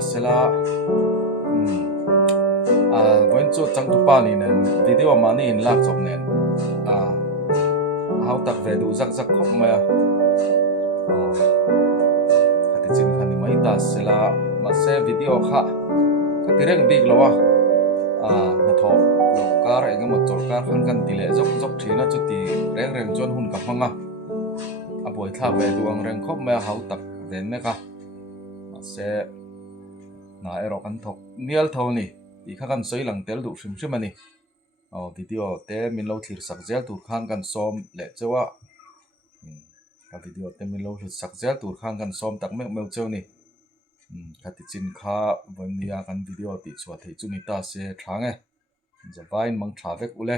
sila when chu chang tu pa ni nen video mani in lak chop nen how tak ve du zak zak khop ma khati chin khani mai ta sila ma se video kha khati reng big lawa na tho lokar engam chor kar khan kan tile jok jok thina chu ti reng reng chon hun ka phanga aboi tha ve duang reng khop ma how tak ven me ka ma se na ero kan thok nial thoni ti kha kan soi lang tel du shim shim ani video te min lo thlir sak zel tur khan kan som le chewa ka video te min lo thlir sak zel tur khan kan som tak me me chew ni khati chin kha vonia kan video ti chwa thei chu ni ta se thange javain mang tha vek ule